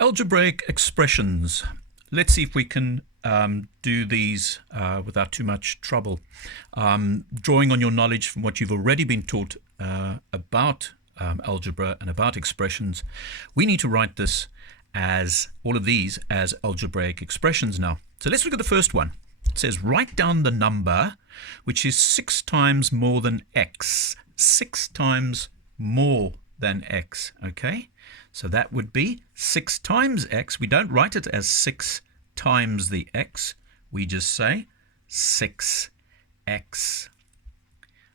Algebraic expressions. Let's see if we can do these without too much trouble. Drawing on your knowledge from what you've already been taught about algebra and about expressions, we need to write this as all of these as algebraic expressions now. So let's look at the first one. It says write down the number which is 6 times more than x. 6 times more than x, okay? So that would be 6 times x. We don't write it as 6 times the x. We just say 6x.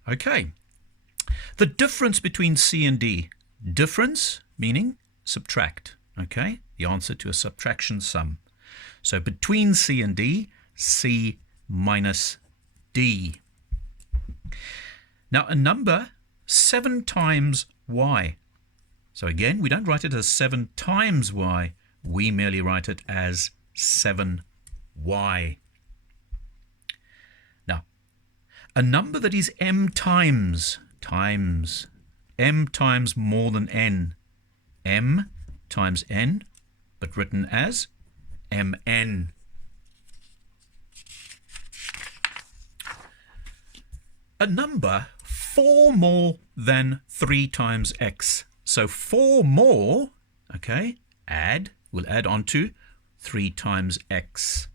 Okay. The difference between C and D. Difference meaning subtract, okay? The answer to a subtraction sum. So between C and D, C minus D. Now a number 7 times y. So again, we don't write it as 7 times y. We merely write it as 7y. Now, a number that is m times more than n. M times n, but written as mn. A number 4 more than 3 times x. So 4 more, okay, we'll add on to 3 times x,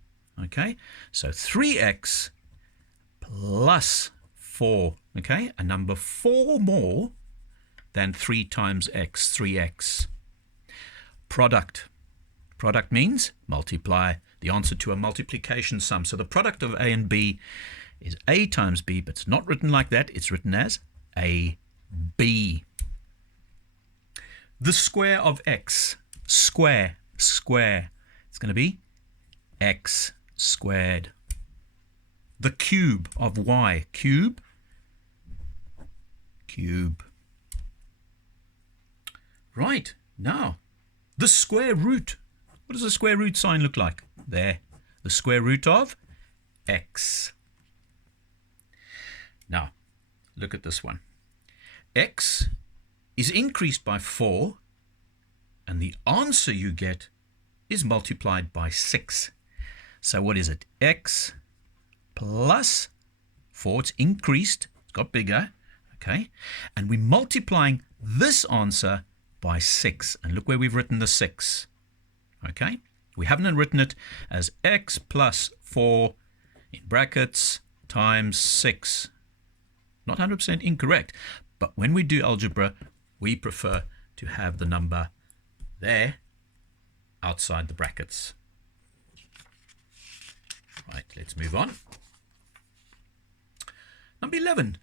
okay? So 3x plus 4, okay? A number 4 more than 3 times x, 3x. Product. Product means multiply. The answer to a multiplication sum. So the product of a and b is a times b, but it's not written like that. It's written as ab. The square of x, square. It's going to be x squared. The cube of y, cube. Right, now, the square root. What does the square root sign look like? There, the square root of x. Now, look at this one. X is increased by 4, and the answer you get is multiplied by 6. So what is it? X plus 4, it's increased, it's got bigger, okay? And we're multiplying this answer by 6. And look where we've written the 6, okay? We haven't written it as x plus 4 in brackets times 6. Not 100% incorrect, but when we do algebra, we prefer to have the number there outside the brackets. Right, let's move on. Number 11.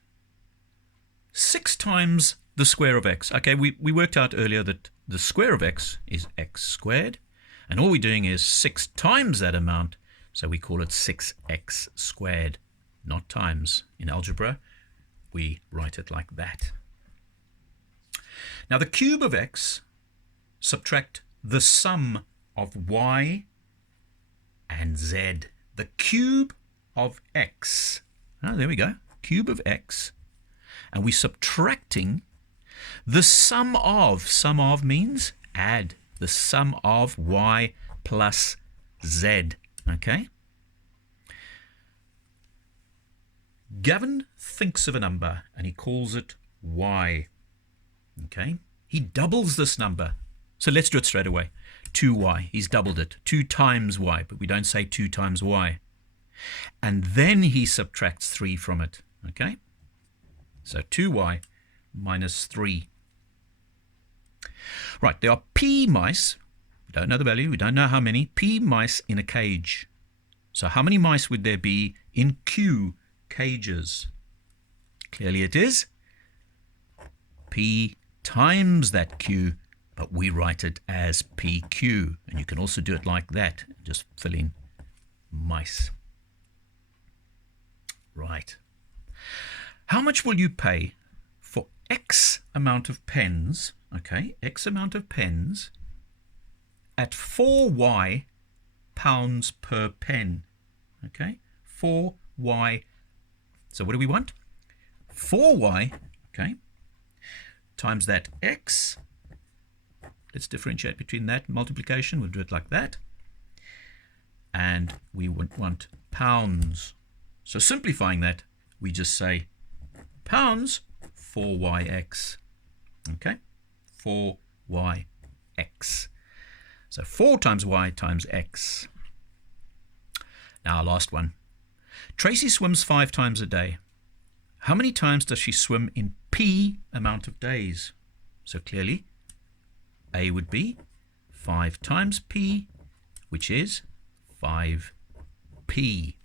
6 times the square of x. Okay, we worked out earlier that the square of x is x squared, and all we're doing is 6 times that amount, so we call it 6x squared, not times. In algebra, we write it like that. Now the cube of x, subtract the sum of y and z. The cube of x. Oh, there we go. Cube of x. And we're subtracting the sum of. Sum of means add. The sum of y plus z. Okay? Gavin thinks of a number and he calls it y. Okay? He doubles this number. So let's do it straight away. 2y. He's doubled it. 2 times y, but we don't say 2 times y. And then he subtracts 3 from it. Okay? So 2y minus 3. Right, there are p mice. We don't know the value. We don't know how many. P mice in a cage. So how many mice would there be in q cages? Clearly it is p times that q, but we write it as pq. And you can also do it like that. Just fill in mice. Right. How much will you pay for X amount of pens, okay, X amount of pens at 4y pounds per pen, okay, 4y. So what do we want? 4y, okay, times that X Let's differentiate between that and multiplication. We'll do it like that. And we would want pounds. So simplifying that, we just say pounds 4yx. Okay, 4yx. So 4 times y times x. Now our last one. Tracy swims 5 times a day. How many times does she swim in P amount of days? So clearly, A would be 5 times P, which is 5P.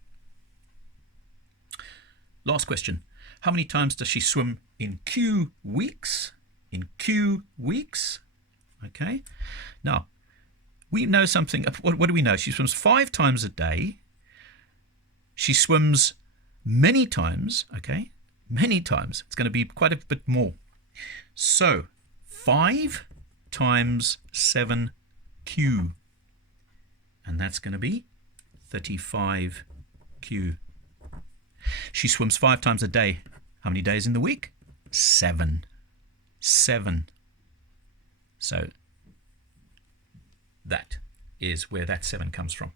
Last question. How many times does she swim in Q weeks? In Q weeks. Okay. Now, we know something. What do we know? She swims 5 times a day. She swims many times. Okay. Many times. It's going to be quite a bit more. So, 5 times 7Q. And that's going to be 35Q. She swims 5 times a day. How many days in the week? 7. 7. So that is where that 7 comes from.